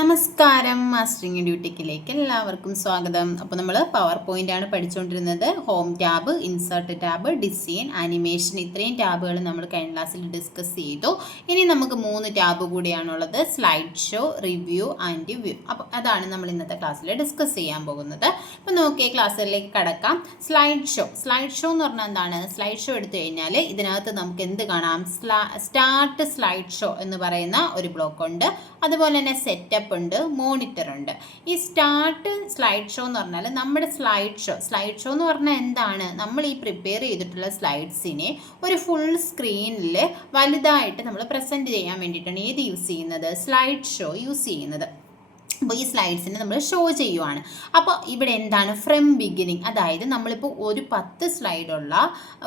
നമസ്കാരം, മാസ്റ്ററിംഗ് ഡ്യൂട്ടിക്കിലേക്ക് എല്ലാവർക്കും സ്വാഗതം. അപ്പോൾ നമ്മൾ പവർ പോയിന്റ് ആണ് പഠിച്ചുകൊണ്ടിരുന്നത്. Home tab, insert tab, design, animation, ഇത്രയും ടാബുകൾ നമ്മൾ കഴിഞ്ഞ ക്ലാസ്സിൽ ഡിസ്കസ് ചെയ്തു. ഇനി നമുക്ക് 3 ടാബ് കൂടിയാണുള്ളത്: slide show, review and view. അപ്പോൾ അതാണ് നമ്മൾ ഇന്നത്തെ ക്ലാസ്സിൽ ഡിസ്കസ് ചെയ്യാൻ പോകുന്നത്. അപ്പോൾ നോക്കിയ ക്ലാസ്സിലേക്ക് കടക്കാം. സ്ലൈഡ് ഷോ എന്ന് പറഞ്ഞാൽ എന്താണ്? സ്ലൈഡ് ഷോ എടുത്തു കഴിഞ്ഞാൽ ഇതിനകത്ത് നമുക്ക് എന്ത് കാണാം? സ്റ്റാർട്ട് സ്ലൈഡ് ഷോ എന്ന് പറയുന്ന ഒരു ബ്ലോക്ക് ഉണ്ട്. അതുപോലെ തന്നെ സെറ്റപ്പ് ഉണ്ട്, മോണിറ്റർ ഉണ്ട്. ഈ സ്റ്റാർട്ട് സ്ലൈഡ് ഷോ എന്ന് പറഞ്ഞാൽ നമ്മുടെ സ്ലൈഡ് ഷോ എന്ന് പറഞ്ഞാൽ എന്താണ്? നമ്മൾ ഈ പ്രിപ്പയർ ചെയ്തിട്ടുള്ള സ്ലൈഡ്സിനെ ഒരു ഫുൾ സ്ക്രീനിൽ വലുതായിട്ട് നമ്മൾ പ്രസൻറ്റ് ചെയ്യാൻ വേണ്ടിയിട്ടാണ് ഏത് യൂസ് ചെയ്യുന്നത്? സ്ലൈഡ് ഷോ യൂസ് ചെയ്യുന്നത്. അപ്പോൾ ഈ സ്ലൈഡ്സിനെ നമ്മൾ ഷോ ചെയ്യുവാണ്. അപ്പോൾ ഇവിടെ എന്താണ്? ഫ്രം ബിഗിനിങ്, അതായത് നമ്മളിപ്പോൾ ഒരു 10 സ്ലൈഡുള്ള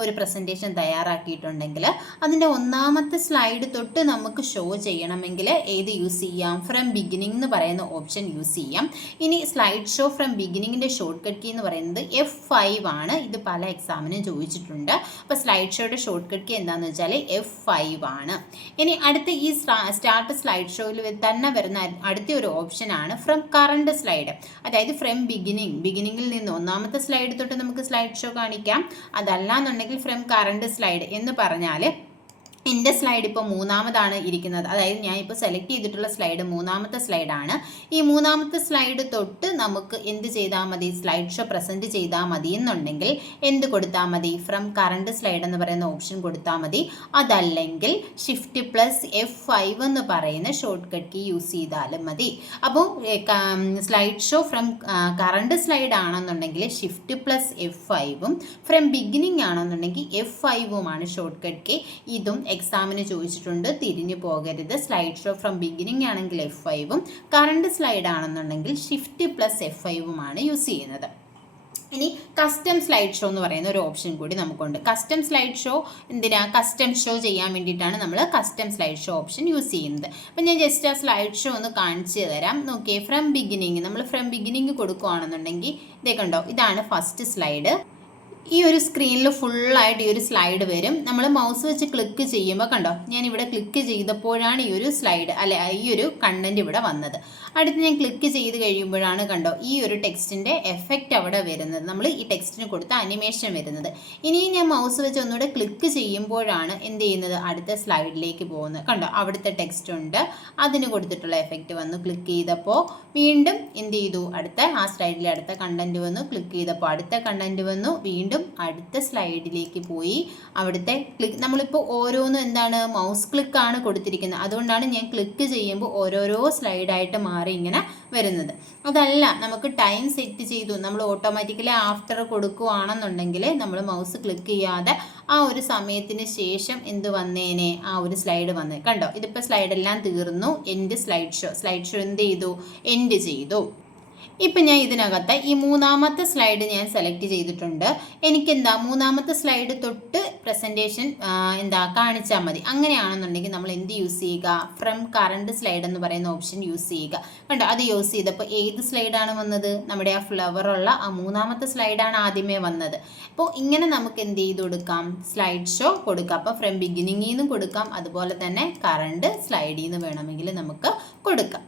ഒരു പ്രസൻറ്റേഷൻ തയ്യാറാക്കിയിട്ടുണ്ടെങ്കിൽ അതിൻ്റെ 1ാമത്തെ സ്ലൈഡ് തൊട്ട് നമുക്ക് ഷോ ചെയ്യണമെങ്കിൽ ഏത് യൂസ് ചെയ്യാം? ഫ്രം ബിഗിനിങ് എന്ന് പറയുന്ന ഓപ്ഷൻ യൂസ് ചെയ്യാം. ഇനി സ്ലൈഡ് ഷോ ഫ്രം ബിഗിനിങ്ങിൻ്റെ ഷോർട്ട് കട്ട് കീ എന്ന് പറയുന്നത് F5 ആണ്. ഇത് പല എക്സാമിനും ചോദിച്ചിട്ടുണ്ട്. അപ്പോൾ സ്ലൈഡ് ഷോയുടെ ഷോർട്ട് കട്ട് കീ എന്താണെന്ന് വെച്ചാൽ F5 ആണ്. ഇനി അടുത്ത ഈ സ്റ്റാർട്ട് സ്ലൈഡ് ഷോയിൽ തന്നെ വരുന്ന അടുത്ത ഒരു ഓപ്ഷനാണ് ഫ്രം കറണ്ട് സ്ലൈഡ്. അതായത് ഫ്രം ബിഗിനിങ്ങിൽ നിന്ന് 1ാമത്തെ സ്ലൈഡ് തൊട്ട് നമുക്ക് സ്ലൈഡ് ഷോ കാണിക്കാം. അതല്ല എന്നുണ്ടെങ്കിൽ ഫ്രം കറണ്ട് സ്ലൈഡ് എന്ന് പറഞ്ഞാൽ എൻ്റെ സ്ലൈഡ് ഇപ്പോൾ 3ാമതാണ് ഇരിക്കുന്നത്. അതായത് ഞാൻ ഇപ്പോൾ സെലക്ട് ചെയ്തിട്ടുള്ള സ്ലൈഡ് 3ാമത്തെ സ്ലൈഡാണ്. ഈ 3ാമത്തെ സ്ലൈഡ് തൊട്ട് നമുക്ക് എന്ത് ചെയ്താൽ മതി? സ്ലൈഡ് ഷോ പ്രസൻറ്റ് ചെയ്താൽ മതി എന്നുണ്ടെങ്കിൽ എന്ത് കൊടുത്താൽ മതി? ഫ്രം കറണ്ട് സ്ലൈഡ് എന്ന് പറയുന്ന ഓപ്ഷൻ കൊടുത്താൽ മതി. അതല്ലെങ്കിൽ Shift+F5 എന്ന് പറയുന്ന ഷോർട്ട് കട്ട് കീ യൂസ് ചെയ്താലും മതി. അപ്പോൾ slide show from current slide ആണെന്നുണ്ടെങ്കിൽ Shift+F5ഉം, ഫ്രം ബിഗിനിങ് ആണെന്നുണ്ടെങ്കിൽ F5ഉമാണ് ഷോർട്ട് കട്ട് കീ. ഇതും എക്സാമിന് ചോദിച്ചിട്ടുണ്ട്, തിരിഞ്ഞു പോകരുത്. സ്ലൈഡ് ഷോ ഫ്രം ബിഗിനിങ് ആണെങ്കിൽ F5ഉം, കറണ്ട് സ്ലൈഡ് ആണെന്നുണ്ടെങ്കിൽ Shift+F5ഉമാണ് യൂസ് ചെയ്യുന്നത്. ഇനി കസ്റ്റം സ്ലൈഡ് ഷോ എന്ന് പറയുന്ന ഒരു ഓപ്ഷൻ കൂടി നമുക്കുണ്ട്. കസ്റ്റം സ്ലൈഡ് ഷോ എന്തിനാ? കസ്റ്റം ഷോ ചെയ്യാൻ വേണ്ടിയിട്ടാണ് നമ്മൾ custom slide show option use ചെയ്യുന്നത്. അപ്പം ഞാൻ ജസ്റ്റ് ആ സ്ലൈഡ് ഷോ ഒന്ന് കാണിച്ചു തരാം. നോക്കിയേ, ഫ്രം ബിഗിനിങ് നമ്മൾ ഫ്രം ബിഗിനിങ് കൊടുക്കുകയാണെന്നുണ്ടെങ്കിൽ ഇതേ കണ്ടോ, ഇതാണ് ഫസ്റ്റ് സ്ലൈഡ്. ഈ ഒരു സ്ക്രീനിൽ ഫുള്ളായിട്ട് ഈ ഒരു സ്ലൈഡ് വരും. നമ്മൾ മൗസ് വെച്ച് ക്ലിക്ക് ചെയ്യുമ്പോൾ കണ്ടോ, ഞാൻ ഇവിടെ ക്ലിക്ക് ചെയ്തപ്പോഴാണ് ഈ ഒരു സ്ലൈഡ് ഈ ഒരു കണ്ടന്റ് ഇവിടെ വന്നത്. അടുത്ത് ഞാൻ ക്ലിക്ക് ചെയ്ത് കഴിയുമ്പോഴാണ് കണ്ടോ ഈ ഒരു ടെക്സ്റ്റിൻ്റെ എഫക്റ്റ് അവിടെ വരുന്നത്. നമ്മൾ ഈ ടെക്സ്റ്റിന് കൊടുത്ത അനിമേഷൻ വരുന്നത്. ഇനിയും ഞാൻ മൗസ് വെച്ച് ഒന്നുകൂടെ ക്ലിക്ക് ചെയ്യുമ്പോഴാണ് എന്ത് ചെയ്യുന്നത്? അടുത്ത സ്ലൈഡിലേക്ക് പോകുന്നത്. കണ്ടോ, അവിടുത്തെ ടെക്സ്റ്റ് ഉണ്ട്, അതിന് കൊടുത്തിട്ടുള്ള എഫക്റ്റ് വന്നു. ക്ലിക്ക് ചെയ്തപ്പോൾ വീണ്ടും എന്ത് ചെയ്തു? ആ സ്ലൈഡിലെ അടുത്ത കണ്ടന്റ് വന്നു. ക്ലിക്ക് ചെയ്തപ്പോൾ അടുത്ത കണ്ടന്റ് വന്നു. വീണ്ടും അടുത്ത സ്ലൈഡിലേക്ക് പോയി. അവിടുത്തെ ക്ലിക്ക് നമ്മളിപ്പോൾ ഓരോന്നും എന്താണ്? മൗസ് ക്ലിക്കാണ് കൊടുത്തിരിക്കുന്നത്. അതുകൊണ്ടാണ് ഞാൻ ക്ലിക്ക് ചെയ്യുമ്പോൾ ഓരോരോ സ്ലൈഡായിട്ട് മാറി ഇങ്ങനെ വരുന്നത്. അതല്ല, നമുക്ക് ടൈം സെറ്റ് ചെയ്തു, നമ്മൾ ഓട്ടോമാറ്റിക്കലി ആഫ്റ്റർ കൊടുക്കുകയാണെന്നുണ്ടെങ്കിൽ നമ്മൾ മൗസ് ക്ലിക്ക് ചെയ്യാതെ ആ ഒരു സമയത്തിന് ശേഷം എന്ത് വന്നേനെ? ആ ഒരു സ്ലൈഡ് വന്നേ. കണ്ടോ, ഇതിപ്പോൾ സ്ലൈഡെല്ലാം തീർന്നു. എൻഡ് സ്ലൈഡ് ഷോ എന്ത് ചെയ്തു? എൻഡ് ചെയ്തു. ഇപ്പം ഞാൻ ഇതിനകത്ത് ഈ 3ാമത്തെ സ്ലൈഡ് ഞാൻ സെലക്ട് ചെയ്തിട്ടുണ്ട്. എനിക്കെന്താ 3ാമത്തെ സ്ലൈഡ് തൊട്ട് പ്രസൻറ്റേഷൻ കാണിച്ചാൽ മതി. അങ്ങനെയാണെന്നുണ്ടെങ്കിൽ നമ്മൾ എന്ത് യൂസ് ചെയ്യുക? ഫ്രം കറണ്ട് സ്ലൈഡ് എന്ന് പറയുന്ന ഓപ്ഷൻ യൂസ് ചെയ്യുക. കണ്ടോ, അത് യൂസ് ചെയ്തപ്പോൾ ഏത് സ്ലൈഡാണ് വന്നത്? നമ്മുടെ ആ ഫ്ലവറുള്ള ആ 3ാമത്തെ സ്ലൈഡാണ് ആദ്യമേ വന്നത്. അപ്പോൾ ഇങ്ങനെ നമുക്ക് എന്ത് ചെയ്ത് കൊടുക്കാം? സ്ലൈഡ് ഷോ കൊടുക്കാം. അപ്പോൾ ഫ്രം ബിഗിനിങ്ങിൽ നിന്നും കൊടുക്കാം, അതുപോലെ തന്നെ കറണ്ട് സ്ലൈഡിൽ നിന്ന് വേണമെങ്കിൽ നമുക്ക് കൊടുക്കാം.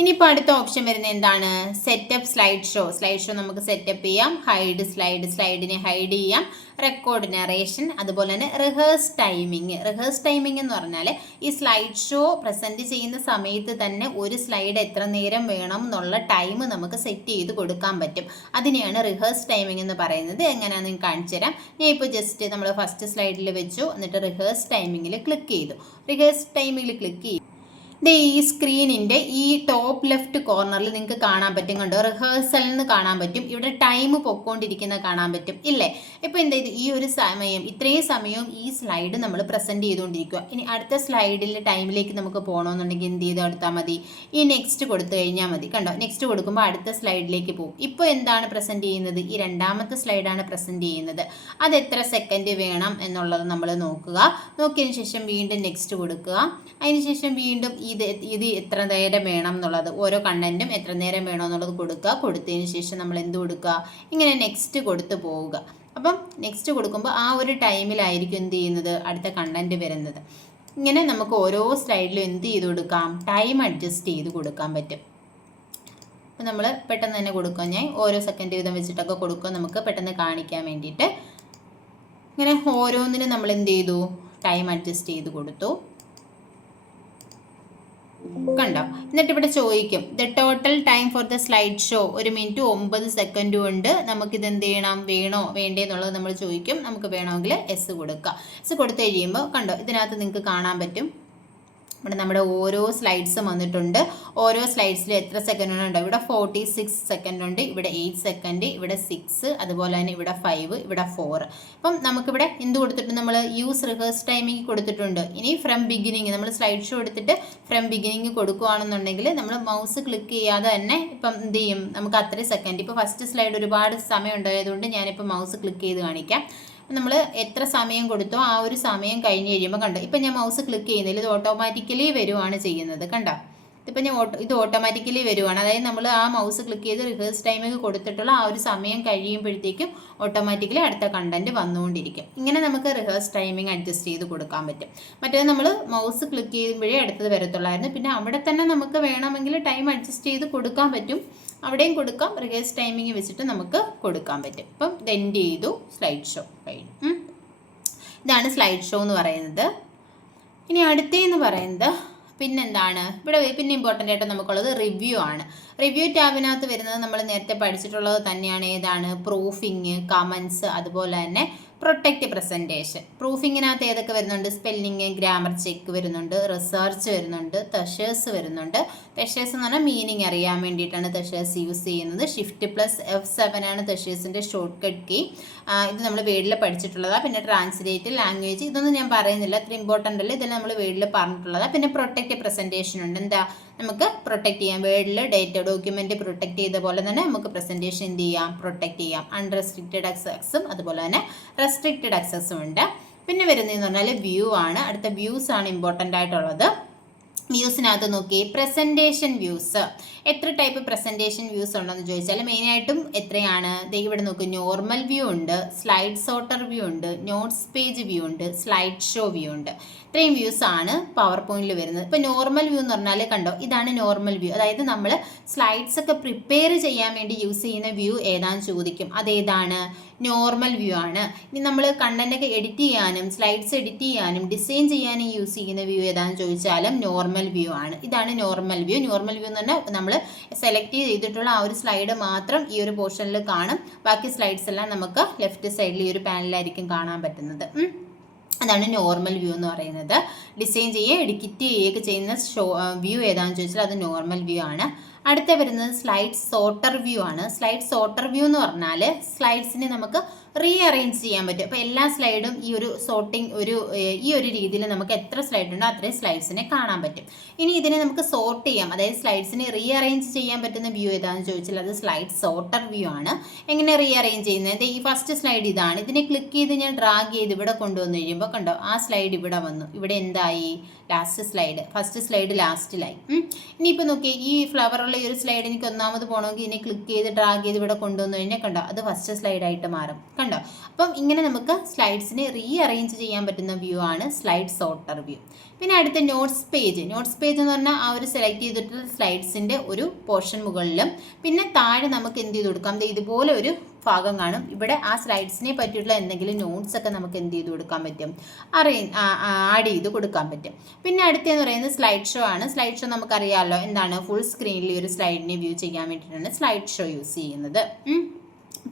ഇനിയിപ്പോൾ അടുത്ത ഓപ്ഷൻ വരുന്നത് എന്താണ്? സെറ്റപ്പ് സ്ലൈഡ് ഷോ നമുക്ക് സെറ്റപ്പ് ചെയ്യാം. ഹൈഡ് സ്ലൈഡിനെ ഹൈഡ് ചെയ്യാം. റെക്കോർഡ് നറേഷൻ, അതുപോലെ തന്നെ റിഹേഴ്സ് ടൈമിംഗ് എന്ന് പറഞ്ഞാൽ ഈ സ്ലൈഡ് ഷോ പ്രസൻറ്റ് ചെയ്യുന്ന സമയത്ത് തന്നെ ഒരു സ്ലൈഡ് എത്ര നേരം വേണം എന്നുള്ള ടൈം നമുക്ക് സെറ്റ് ചെയ്ത് കൊടുക്കാൻ പറ്റും. അതിനെയാണ് റിഹേഴ്സ് ടൈമിംഗ് എന്ന് പറയുന്നത്. എങ്ങനെയാണെന്ന് ഞാൻ കാണിച്ചു തരാം. ഞാൻ ഇപ്പോൾ ജസ്റ്റ് നമ്മൾ ഫസ്റ്റ് സ്ലൈഡിൽ വെച്ചു, എന്നിട്ട് റിഹേഴ്സ് ടൈമിങ്ങിൽ ക്ലിക്ക് ചെയ്തു. റിഹേഴ്സ് ടൈമിങ്ങിൽ ക്ലിക്ക് ചെയ്തു. ഈ സ്ക്രീനിൻ്റെ ഈ ടോപ്പ് ലെഫ്റ്റ് കോർണറിൽ നിങ്ങൾക്ക് കാണാൻ പറ്റും. കണ്ടോ, റിഹേഴ്സൽ എന്ന് കാണാൻ പറ്റും. ഇവിടെ ടൈം പൊക്കോണ്ടിരിക്കുന്ന കാണാൻ പറ്റും ഇല്ലേ? ഇപ്പോൾ എന്ത് ചെയ്തു? ഈ ഒരു ഇത്രയും സമയവും ഈ സ്ലൈഡ് നമ്മൾ പ്രസൻറ്റ് ചെയ്തുകൊണ്ടിരിക്കുക. ഇനി അടുത്ത സ്ലൈഡിലെ ടൈമിലേക്ക് നമുക്ക് പോകണമെന്നുണ്ടെങ്കിൽ എന്ത് ചെയ്ത് കൊടുത്താൽ മതി? ഈ നെക്സ്റ്റ് കൊടുത്തു കഴിഞ്ഞാൽ മതി. കണ്ടോ, നെക്സ്റ്റ് കൊടുക്കുമ്പോൾ അടുത്ത സ്ലൈഡിലേക്ക് പോകും. ഇപ്പോൾ എന്താണ് പ്രസൻറ്റ് ചെയ്യുന്നത്? ഈ 2ാമത്തെ സ്ലൈഡാണ് പ്രസൻറ്റ് ചെയ്യുന്നത്. അത് എത്ര സെക്കൻഡ് വേണം എന്നുള്ളത് നമ്മൾ നോക്കുക. നോക്കിയതിന് ശേഷം വീണ്ടും നെക്സ്റ്റ് കൊടുക്കുക. അതിനുശേഷം വീണ്ടും ഇത് എത്ര നേരം വേണം എന്നുള്ളത്, ഓരോ കണ്ടന്റും എത്ര നേരം വേണമെന്നുള്ളത് കൊടുക്കുക. കൊടുത്തതിന് ശേഷം നമ്മൾ എന്ത് കൊടുക്കുക? ഇങ്ങനെ നെക്സ്റ്റ് കൊടുത്ത് പോവുക. അപ്പം നെക്സ്റ്റ് കൊടുക്കുമ്പോൾ ആ ഒരു ടൈമിലായിരിക്കും എന്ത് ചെയ്യുന്നത്? അടുത്ത കണ്ടന്റ് വരുന്നത്. ഇങ്ങനെ നമുക്ക് ഓരോ സ്ലൈഡിലും എന്ത് ചെയ്ത് കൊടുക്കാം, ടൈം അഡ്ജസ്റ്റ് ചെയ്ത് കൊടുക്കാൻ പറ്റും. അപ്പം നമ്മൾ പെട്ടെന്ന് തന്നെ കൊടുക്കുക, ഞാൻ ഓരോ സെക്കൻഡ് വീതം വെച്ചിട്ടൊക്കെ കൊടുക്കുക, നമുക്ക് പെട്ടെന്ന് കാണിക്കാൻ വേണ്ടിയിട്ട്. ഇങ്ങനെ ഓരോന്നിനും നമ്മൾ എന്ത് ചെയ്തു, ടൈം അഡ്ജസ്റ്റ് ചെയ്ത് കൊടുത്തു. കണ്ടോ? എന്നിട്ട് ഇവിടെ ചോദിക്കും the total time for the slide show 1 minute 9 second കൊണ്ട് നമുക്കിത് എന്ത് ചെയ്യണം, വേണോ വേണ്ടേ എന്നുള്ളത് നമ്മൾ ചോദിക്കും. നമുക്ക് വേണമെങ്കിൽ എസ് കൊടുക്കുക. എസ് കൊടുത്തു കഴിയുമ്പോൾ കണ്ടോ, ഇതിനകത്ത് നിങ്ങൾക്ക് കാണാൻ പറ്റും ഇവിടെ നമ്മുടെ ഓരോ സ്ലൈഡ്സും വന്നിട്ടുണ്ട്. ഓരോ സ്ലൈഡ്സിൽ എത്ര സെക്കൻഡ് ഉണ്ട്, ഇവിടെ 46 സെക്കൻഡ് ഉണ്ട്, ഇവിടെ 8 സെക്കൻഡ്, ഇവിടെ 6, അതുപോലെ തന്നെ ഇവിടെ 5, ഇവിടെ 4. അപ്പം നമുക്കിവിടെ എന്ത് കൊടുത്തിട്ടുണ്ട്, നമ്മൾ യൂസ് റിഹേഴ്സ് ടൈമിംഗ് കൊടുത്തിട്ടുണ്ട്. ഇനി ഫ്രം ബിഗിനിങ് നമ്മൾ സ്ലൈഡ് ഷോ എടുത്തിട്ട് ഫ്രം ബിഗിനിങ് കൊടുക്കുകയാണെന്നുണ്ടെങ്കിൽ നമ്മൾ മൗസ് ക്ലിക്ക് ചെയ്യാതെ തന്നെ ഇപ്പം എന്ത് ചെയ്യും, നമുക്ക് അത്രയും സെക്കൻഡ്. ഇപ്പോൾ ഫസ്റ്റ് സ്ലൈഡ് ഒരുപാട് സമയം ഉണ്ടായതുകൊണ്ട് ഞാനിപ്പോൾ മൗസ് ക്ലിക്ക് ചെയ്ത് കാണിക്കാം. നമ്മൾ എത്ര സമയം കൊടുത്തോ ആ ഒരു സമയം കഴിഞ്ഞ് കഴിയുമ്പോൾ കണ്ടോ, ഇപ്പം ഞാൻ മൗസ് ക്ലിക്ക് ചെയ്യുന്നില്ല, ഇത് ഓട്ടോമാറ്റിക്കലി വരുവാണ് ചെയ്യുന്നത്. കണ്ടോ, ഇപ്പം ഞാൻ ഇത് ഓട്ടോമാറ്റിക്കലി വരുവാണ്. അതായത് നമ്മൾ ആ മൗസ് ക്ലിക്ക് ചെയ്ത് റിഹേഴ്സ് ടൈമിംഗ് കൊടുത്തിട്ടുള്ള ആ ഒരു സമയം കഴിയുമ്പോഴത്തേക്കും ഓട്ടോമാറ്റിക്കലി അടുത്ത കണ്ടന്റ് വന്നുകൊണ്ടിരിക്കും. ഇങ്ങനെ നമുക്ക് റിഹേഴ്സ് ടൈമിംഗ് അഡ്ജസ്റ്റ് ചെയ്ത് കൊടുക്കാൻ പറ്റും. മറ്റേത് നമ്മൾ മൗസ് ക്ലിക്ക് ചെയ്യുമ്പോഴേ അടുത്തത് വരത്തുള്ളായിരുന്നു. പിന്നെ അവിടെ തന്നെ നമുക്ക് വേണമെങ്കിൽ ടൈം അഡ്ജസ്റ്റ് ചെയ്ത് കൊടുക്കാൻ പറ്റും, അവിടെയും കൊടുക്കാം. റിഹേഴ്സ് ടൈമിംഗ് വെച്ചിട്ട് നമുക്ക് കൊടുക്കാൻ പറ്റും. ഇപ്പം ഇത് എൻഡ് ചെയ്തു, സ്ലൈഡ് ഷോ കഴിഞ്ഞു. ഇതാണ് സ്ലൈഡ് ഷോ എന്ന് പറയുന്നത്. ഇനി അടുത്തേന്ന് പറയുന്നത് പിന്നെന്താണ്, ഇവിടെ പിന്നെ ഇമ്പോർട്ടൻ്റ് ആയിട്ട് നമുക്കുള്ളത് റിവ്യൂ ആണ്. റിവ്യൂ ടാബിനകത്ത് വരുന്നത് നമ്മൾ നേരത്തെ പഠിച്ചിട്ടുള്ളത് തന്നെയാണ്. ഏതാണ്, പ്രൂഫിങ്, കമൻസ്, അതുപോലെ തന്നെ പ്രൊട്ടക്റ്റ് പ്രസൻറ്റേഷൻ. പ്രൂഫിങ്ങിനകത്ത് ഏതൊക്കെ വരുന്നുണ്ട്, സ്പെല്ലിങ്, ഗ്രാമർ ചെക്ക് വരുന്നുണ്ട്, റിസർച്ച് വരുന്നുണ്ട്, തെഷേഴ്സ് വരുന്നുണ്ട്. തെഷേഴ്സ് എന്ന് പറഞ്ഞാൽ മീനിങ് അറിയാൻ വേണ്ടിയിട്ടാണ് തെഷേഴ്സ് യൂസ് ചെയ്യുന്നത്. Shift+F7 ആണ് തെഷേഴ്സിൻ്റെ ഷോർട്ട് കട്ട് കീ. ഇത് നമ്മൾ വേർഡിൽ പഠിച്ചിട്ടുള്ളതാണ്. പിന്നെ ട്രാൻസ്ലേറ്റ്, ലാംഗ്വേജ്, ഇതൊന്നും ഞാൻ പറയുന്നില്ല, അത്ര ഇമ്പോർട്ടൻ്റ് അല്ല, ഇതെല്ലാം നമ്മൾ വേർഡിൽ പറഞ്ഞിട്ടുള്ളതാണ്. പിന്നെ പ്രൊട്ടക്റ്റ് പ്രസൻറ്റേഷൻ ഉണ്ട്. എന്താ, നമുക്ക് പ്രൊട്ടക്റ്റ് ചെയ്യാം. വേർഡിൽ ഡേറ്റ ഡോക്യുമെൻറ്റ് പ്രൊട്ടക്റ്റ് ചെയ്ത പോലെ തന്നെ നമുക്ക് പ്രസൻറ്റേഷൻ എന്ത് ചെയ്യാം, പ്രൊട്ടക്റ്റ് ചെയ്യാം. അൺറെസ്ട്രിക്റ്റഡ് ആക്സസും അതുപോലെ തന്നെ റെസ്ട്രിക്റ്റഡ് ആക്സസും ഉണ്ട്. പിന്നെ വരുന്നതെന്ന് പറഞ്ഞാൽ വ്യൂ ആണ്. അടുത്ത വ്യൂസ് ആണ് ഇമ്പോർട്ടൻ്റ് ആയിട്ടുള്ളത്. വ്യൂസിനകത്ത് നോക്കി, പ്രസൻറ്റേഷൻ വ്യൂസ്. എത്ര ടൈപ്പ് പ്രസൻറ്റേഷൻ വ്യൂസ് ഉണ്ടെന്ന് ചോദിച്ചാൽ മെയിനായിട്ടും എത്രയാണ്, ഇവിടെ നോക്ക്, നോർമൽ വ്യൂ ഉണ്ട്, സ്ലൈഡ് സോർട്ടർ വ്യൂ ഉണ്ട്, നോട്ട്സ് പേജ് വ്യൂ ഉണ്ട്, സ്ലൈഡ് ഷോ വ്യൂ ഉണ്ട്. ഇത്രയും വ്യൂസ് ആണ് പവർ പോയിന്റിൽ വരുന്നത്. ഇപ്പോൾ നോർമൽ വ്യൂ എന്ന് പറഞ്ഞാൽ കണ്ടോ, ഇതാണ് നോർമൽ വ്യൂ. അതായത് നമ്മൾ സ്ലൈഡ്സ് ഒക്കെ പ്രിപ്പയർ ചെയ്യാൻ വേണ്ടി യൂസ് ചെയ്യുന്ന വ്യൂ ഏതാണെന്ന് ചോദിക്കും. അതേതാണ്, നോർമൽ വ്യൂ ആണ്. ഇനി നമ്മൾ കണ്ടൻ്റൊക്കെ എഡിറ്റ് ചെയ്യാനും സ്ലൈഡ്സ് എഡിറ്റ് ചെയ്യാനും ഡിസൈൻ ചെയ്യാനും യൂസ് ചെയ്യുന്ന വ്യൂ ഏതാണെന്ന് ചോദിച്ചാലും നോർമൽ വ്യൂ ആണ്. ഇതാണ് നോർമൽ വ്യൂ. നോർമൽ വ്യൂ എന്ന് പറഞ്ഞാൽ നമ്മൾ സെലക്ട് ചെയ്തിട്ടുള്ള ആ ഒരു സ്ലൈഡ് മാത്രം ഈ ഒരു പോർഷനിൽ കാണും. ബാക്കി സ്ലൈഡ്സ് എല്ലാം നമുക്ക് ലെഫ്റ്റ് സൈഡിൽ ഈ ഒരു പാനലായിരിക്കും കാണാൻ പറ്റുന്നത്. അതാണ് നോർമൽ വ്യൂ എന്ന് പറയുന്നത്. ഡിസൈൻ ചെയ്യുക, എഡിറ്റ് ചെയ്യുകയൊക്കെ ചെയ്യുന്ന വ്യൂ ഏതാണെന്ന് ചോദിച്ചാൽ അത് നോർമൽ വ്യൂ ആണ്. അടുത്ത വരുന്നത് സ്ലൈഡ് സോർട്ടർ വ്യൂ ആണ്. സ്ലൈഡ് സോർട്ടർ വ്യൂ എന്ന് പറഞ്ഞാൽ സ്ലൈഡ്സിനെ നമുക്ക് റീഅറേഞ്ച് ചെയ്യാൻ പറ്റും. അപ്പോൾ എല്ലാ സ്ലൈഡും ഈ ഒരു സോർട്ടിങ് ഈ ഒരു രീതിയിൽ നമുക്ക് എത്ര സ്ലൈഡ് ഉണ്ടോ അത്രയും സ്ലൈഡ്സിനെ കാണാൻ പറ്റും. ഇനി ഇതിനെ നമുക്ക് സോർട്ട് ചെയ്യാം, അതായത് സ്ലൈഡ്സിനെ റീഅറേഞ്ച് ചെയ്യാൻ പറ്റുന്ന വ്യൂ ഏതാണെന്ന് ചോദിച്ചാൽ അത് സ്ലൈഡ് സോർട്ടർ വ്യൂ ആണ്. എങ്ങനെ റീഅറേഞ്ച് ചെയ്യുന്നത്, ഈ ഫസ്റ്റ് സ്ലൈഡ് ഇതാണ്. ഇതിനെ ക്ലിക്ക് ചെയ്ത് ഞാൻ ഡ്രാഗ് ചെയ്ത് ഇവിടെ കൊണ്ടുവന്ന് കഴിയുമ്പോൾ കണ്ടോ, ആ സ്ലൈഡ് ഇവിടെ വന്നു. ഇവിടെ എന്തായി, ലാസ്റ്റ് സ്ലൈഡ്, ഫസ്റ്റ് സ്ലൈഡ് ലാസ്റ്റിലായി. ഇനിയിപ്പോൾ നോക്കി, ഈ ഫ്ലവറുള്ള ഈ ഒരു സ്ലൈഡ് എനിക്ക് ഒന്നാമത് പോകണമെങ്കിൽ ഇതിനെ ക്ലിക്ക് ചെയ്ത് ഡ്രാഗ് ചെയ്ത് ഇവിടെ കൊണ്ടുവന്നു കഴിഞ്ഞാൽ കണ്ടോ, അത് ഫസ്റ്റ് സ്ലൈഡായിട്ട് മാറും. കണ്ടോ, അപ്പം ഇങ്ങനെ നമുക്ക് സ്ലൈഡ്സിനെ റീഅറേഞ്ച് ചെയ്യാൻ പറ്റുന്ന വ്യൂ ആണ് സ്ലൈഡ് സോർട്ടർ വ്യൂ. പിന്നെ അടുത്ത നോട്ട്സ് പേജ്. നോട്ട്സ് പേജ് എന്ന് പറഞ്ഞാൽ ആ ഒരു സെലക്ട് ചെയ്തിട്ടുള്ള സ്ലൈഡ്സിൻ്റെ ഒരു പോർഷൻ മുകളിലും പിന്നെ താഴെ നമുക്ക് എന്ത് ചെയ്ത് കൊടുക്കാം, ഇതുപോലെ ഒരു ഭാഗം കാണും. ഇവിടെ ആ സ്ലൈഡ്സിനെ പറ്റിയിട്ടുള്ള എന്തെങ്കിലും നോട്ട്സ് ഒക്കെ നമുക്ക് എന്ത് ചെയ്ത് കൊടുക്കാൻ പറ്റും, ആഡ് ചെയ്ത് കൊടുക്കാൻ പറ്റും. പിന്നെ അടുത്തെന്ന് പറയുന്നത് സ്ലൈഡ് ഷോ ആണ്. സ്ലൈഡ് ഷോ നമുക്കറിയാമല്ലോ എന്താണ്, ഫുൾ സ്ക്രീനിൽ ഒരു സ്ലൈഡിനെ വ്യൂ ചെയ്യാൻ വേണ്ടിയിട്ടാണ് സ്ലൈഡ് ഷോ യൂസ് ചെയ്യുന്നത്.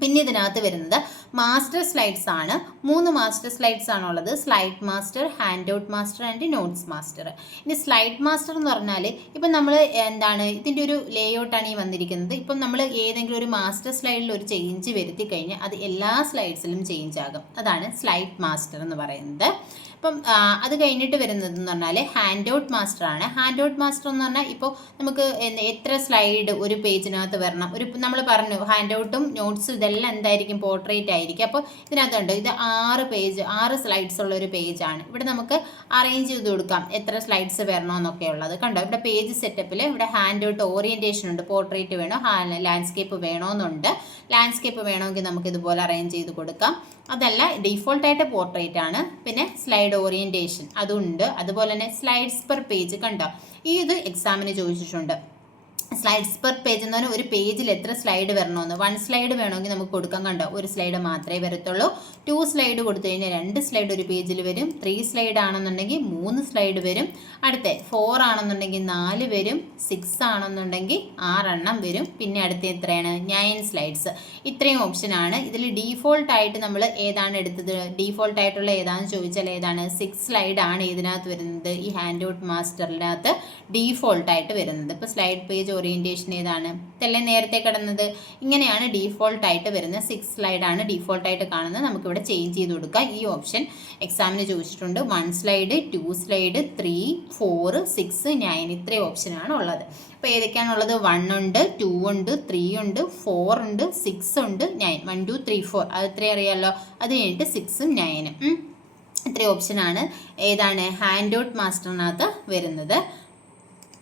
പിന്നെ ഇതിനകത്ത് വരുന്നത് മാസ്റ്റർ സ്ലൈഡ്സ് ആണ്. 3 മാസ്റ്റർ സ്ലൈഡ്സ് ആണുള്ളത്. Slide master, hand out master and notes master. ഇനി സ്ലൈഡ് മാസ്റ്റർ എന്ന് പറഞ്ഞാൽ ഇപ്പം നമ്മൾ എന്താണ്, ഇതിൻ്റെ ഒരു ലേ ഔട്ടാണ് ഈ വന്നിരിക്കുന്നത്. ഇപ്പം നമ്മൾ ഏതെങ്കിലും ഒരു മാസ്റ്റർ സ്ലൈഡിൽ ഒരു ചേഞ്ച് വരുത്തി കഴിഞ്ഞാൽ അത് എല്ലാ സ്ലൈഡ്സിലും ചേഞ്ച് ആകും. അതാണ് സ്ലൈഡ് മാസ്റ്റർ എന്ന് പറയുന്നത്. അപ്പം അത് കഴിഞ്ഞിട്ട് വരുന്നതെന്ന് പറഞ്ഞാൽ ഹാൻഡ് ഔട്ട് മാസ്റ്റർ ആണ്. ഹാൻഡ് ഔട്ട് മാസ്റ്റർ എന്ന് പറഞ്ഞാൽ ഇപ്പോൾ നമുക്ക് എത്ര സ്ലൈഡ് ഒരു പേജിനകത്ത് വരണം, നമ്മൾ പറഞ്ഞു ഹാൻഡ് ഔട്ടും നോട്ട്സും ഇതെല്ലാം എന്തായിരിക്കും, പോർട്രേറ്റ് ആയിരിക്കും. അപ്പോൾ ഇതിനകത്തുണ്ട്, ഇത് 6 സ്ലൈഡ്സ് ഉള്ള ഒരു പേജാണ്. ഇവിടെ നമുക്ക് അറേഞ്ച് ചെയ്ത് കൊടുക്കാം എത്ര സ്ലൈഡ്സ് വരണമെന്നൊക്കെ ഉള്ളത്. കണ്ടോ, ഇവിടെ പേജ് സെറ്റപ്പിൽ ഇവിടെ ഹാൻഡ് ഔട്ട് ഓറിയൻറ്റേഷൻ ഉണ്ട്, പോർട്രേറ്റ് വേണോ, ലാൻഡ്സ്കേപ്പ് വേണമെന്നുണ്ട്. ലാൻഡ്സ്കേപ്പ് വേണമെങ്കിൽ നമുക്ക് ഇതുപോലെ അറേഞ്ച് ചെയ്ത് കൊടുക്കാം. അതല്ല, ഡീഫോൾട്ടായിട്ട് പോർട്രേറ്റ് ആണ്. പിന്നെ സ്ലൈഡ് സ്ലൈഡ് ഓറിയൻറ്റേഷൻ അതുണ്ട്. അതുപോലെ തന്നെ സ്ലൈഡ്സ് പെർ പേജ് കണ്ടോ, ഇത് എക്സാമിന് ചോദിച്ചിട്ടുണ്ട്. സ്ലൈഡ്സ് പെർ പേജ് എന്ന് പറഞ്ഞാൽ ഒരു പേജിൽ എത്ര സ്ലൈഡ് വരണമെന്ന്. 1 സ്ലൈഡ് വേണമെങ്കിൽ നമുക്ക് കൊടുക്കാൻ, കണ്ടോ, ഒരു സ്ലൈഡ് മാത്രമേ വരത്തുള്ളൂ. 2 സ്ലൈഡ് കൊടുത്തു കഴിഞ്ഞാൽ 2 സ്ലൈഡ് ഒരു പേജിൽ വരും. 3 സ്ലൈഡ് ആണെന്നുണ്ടെങ്കിൽ 3 സ്ലൈഡ് വരും. അടുത്ത 4 ആണെന്നുണ്ടെങ്കിൽ 4 വരും. 6 ആണെന്നുണ്ടെങ്കിൽ 6 എണ്ണം വരും. പിന്നെ അടുത്ത എത്രയാണ്, 9 സ്ലൈഡ്സ്. ഇത്രയും ഓപ്ഷനാണ്. ഇതിൽ ഡീഫോൾട്ടായിട്ട് നമ്മൾ ഏതാണ് എടുത്തത്, ഡീഫോൾട്ടായിട്ടുള്ള ഏതാണെന്ന് ചോദിച്ചാൽ ഏതാണ്, 6 സ്ലൈഡ് ആണ് ഇതിനകത്ത് വരുന്നത്. ഈ ഹാൻഡ് ഔട്ട് മാസ്റ്ററിനകത്ത് ഡീഫോൾട്ടായിട്ട് വരുന്നത്. ഇപ്പോൾ സ്ലൈഡ് പേജ് ഓറിയൻറ്റേഷൻ ഏതാണ്, ഇതല്ലേ നേരത്തെ കിടന്നത്. ഇങ്ങനെയാണ് ഡീഫോൾട്ടായിട്ട് വരുന്നത്. 6 സ്ലൈഡാണ് ഡീഫോൾട്ടായിട്ട് കാണുന്നത്. നമുക്കിവിടെ ചേഞ്ച് ചെയ്ത് കൊടുക്കാം. ഈ ഓപ്ഷൻ എക്സാമിന് ചോദിച്ചിട്ടുണ്ട്. 1 സ്ലൈഡ്, 2 സ്ലൈഡ്, 3, 4, 6, 9 ഇത്രയും ഓപ്ഷനാണ് ഉള്ളത്. അപ്പോൾ ഏതൊക്കെയാണുള്ളത്, 1 ഉണ്ട്, 2 ഉണ്ട്, 3 ഉണ്ട്, 4 ഉണ്ട്, 6 ഉണ്ട്, 9. 1, 2, 3, 4 അത് ഇത്രയും അറിയാമല്ലോ. അത് കഴിഞ്ഞിട്ട് 6ഉം 9ഉം ഇത്രയും ഓപ്ഷനാണ് ഏതാണ് ഹാൻഡ് ഔട്ട് മാസ്റ്ററിനകത്ത് വരുന്നത്.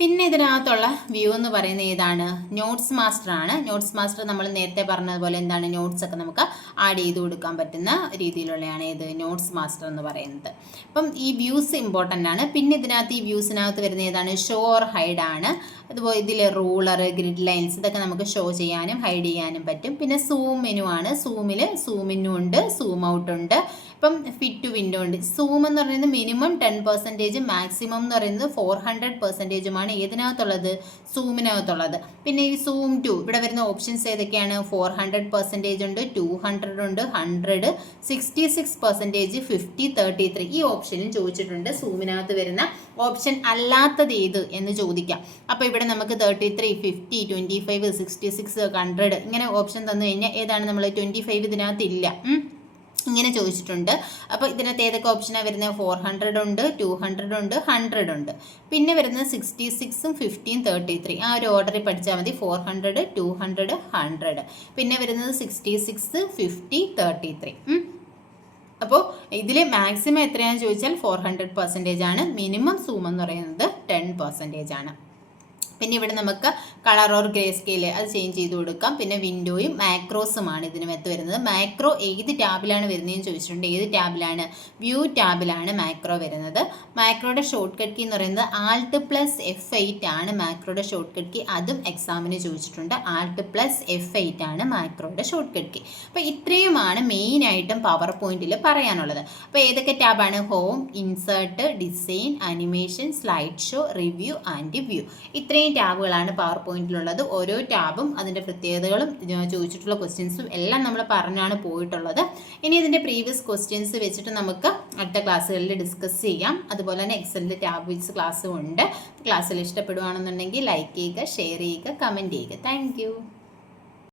പിന്നെ ഇതിനകത്തുള്ള വ്യൂ എന്ന് പറയുന്നത് ഏതാണ്, നോട്ട്സ് മാസ്റ്റർ ആണ്. നോട്ട്സ് മാസ്റ്റർ നമ്മൾ നേരത്തെ പറഞ്ഞതുപോലെ എന്താണ്, നോട്ട്സ് ഒക്കെ നമുക്ക് ആഡ് ചെയ്ത് കൊടുക്കാൻ പറ്റുന്ന രീതിയിലുള്ളതാണ് ഏത്, നോട്ട്സ് മാസ്റ്റർ എന്ന് പറയുന്നത്. അപ്പം ഈ വ്യൂസ് ഇമ്പോർട്ടൻ്റ് ആണ്. പിന്നെ ഇതിനകത്ത് ഈ വ്യൂസിനകത്ത് വരുന്ന ഏതാണ്, ഷോ ഓർ ഹൈഡ് ആണ്. അതുപോലെ ഇതിൽ റൂളർ, ഗ്രിഡ് ലൈൻസ് ഇതൊക്കെ നമുക്ക് ഷോ ചെയ്യാനും ഹൈഡ് ചെയ്യാനും പറ്റും. പിന്നെ സൂം മെനു ആണ്. സൂമിൽ സൂം ഇന്നും ഉണ്ട്, സൂം ഔട്ട് ഉണ്ട്. ഇപ്പം ഫിറ്റ് ടു വിൻഡോ ഉണ്ട്. സൂം എന്ന് പറയുന്നത് മിനിമം 10%, മാക്സിമം എന്ന് പറയുന്നത് 400%മാണ് ഏതിനകത്തുള്ളത്, സൂമിനകത്തുള്ളത്. പിന്നെ ഈ സൂം ടു ഇവിടെ വരുന്ന ഓപ്ഷൻസ് ഏതൊക്കെയാണ്, 400% ഉണ്ട്, 200 ഉണ്ട്, 100, 66%, 50, 33 ഈ ഓപ്ഷനും ചോദിച്ചിട്ടുണ്ട്. സൂമിനകത്ത് വരുന്ന ഓപ്ഷൻ അല്ലാത്തത് ഏത് എന്ന് ചോദിക്കാം. അപ്പോൾ ഇവിടെ നമുക്ക് 33, 50, 25, 66, 100 ഇങ്ങനെ ഓപ്ഷൻ തന്നു കഴിഞ്ഞാൽ ഏതാണ് നമ്മൾ 25 ഇതിനകത്ത് ഇല്ല, ഇങ്ങനെ ചോദിച്ചിട്ടുണ്ട്. അപ്പോൾ ഇതിനകത്ത് ഏതൊക്കെ ഓപ്ഷനാണ് വരുന്നത്, 400 ഉണ്ട്, 200 ഉണ്ട്, 100 ഉണ്ട്. പിന്നെ വരുന്നത് 66ഉം 50ഉം 33 ആ ഒരു ഓർഡറിൽ പഠിച്ചാൽ മതി. 400, 200, 100. പിന്നെ വരുന്നത് 66, 50, 33. അപ്പോൾ ഇതിൽ മാക്സിമം എത്രയാണെന്ന് ചോദിച്ചാൽ 400% ആണ്. മിനിമം സൂം എന്ന് പറയുന്നത് 10% ആണ്. പിന്നെ ഇവിടെ നമുക്ക് കളർ ഓർ ഗ്രേ സ്കെയിൽ അത് ചേഞ്ച് ചെയ്ത് കൊടുക്കാം. പിന്നെ വിൻഡോയും മാക്രോസുമാണ് ഇതിനകത്ത് വരുന്നത്. മാക്രോ ഏത് ടാബിലാണ് വരുന്നതെന്ന് ചോദിച്ചിട്ടുണ്ട്. ഏത് ടാബിലാണ്, വ്യൂ ടാബിലാണ് മാക്രോ വരുന്നത്. മാക്രോയുടെ ഷോർട്ട് കട്ട് കീ എന്ന് പറയുന്നത് Alt+F8 ആണ് മാക്രോയുടെ ഷോർട്ട് കട്ട് കീ. അതും എക്സാമിന് ചോദിച്ചിട്ടുണ്ട്. Alt+F8 ആണ് മാക്രോയുടെ ഷോർട്ട് കട്ട് കീ. അപ്പോൾ ഇത്രയുമാണ് മെയിനായിട്ടും പവർ പോയിന്റിൽ പറയാനുള്ളത്. അപ്പോൾ ഏതൊക്കെ ടാബാണ്, home, insert, design, animation, slide show, review and view. ഇത്രയും ടാബുകളാണ് പവർ പോയിന്റിലുള്ളത്. ഓരോ ടാബും അതിൻ്റെ പ്രത്യേകതകളും ചോദിച്ചിട്ടുള്ള ക്വസ്റ്റ്യൻസും എല്ലാം നമ്മൾ പറഞ്ഞാണ് പോയിട്ടുള്ളത്. ഇനി ഇതിൻ്റെ പ്രീവിയസ് ക്വസ്റ്റ്യൻസ് വെച്ചിട്ട് നമുക്ക് അടുത്ത ക്ലാസ്സുകളിൽ ഡിസ്കസ് ചെയ്യാം. അതുപോലെ തന്നെ എക്സലിൻ്റെ ടാബ് വിത്ത് ക്ലാസ്സും ഉണ്ട്. ക്ലാസ്സിൽ ഇഷ്ടപ്പെടുകയാണെന്നുണ്ടെങ്കിൽ ലൈക്ക് ചെയ്യുക, ഷെയർ ചെയ്യുക, കമൻറ്റ് ചെയ്യുക. താങ്ക്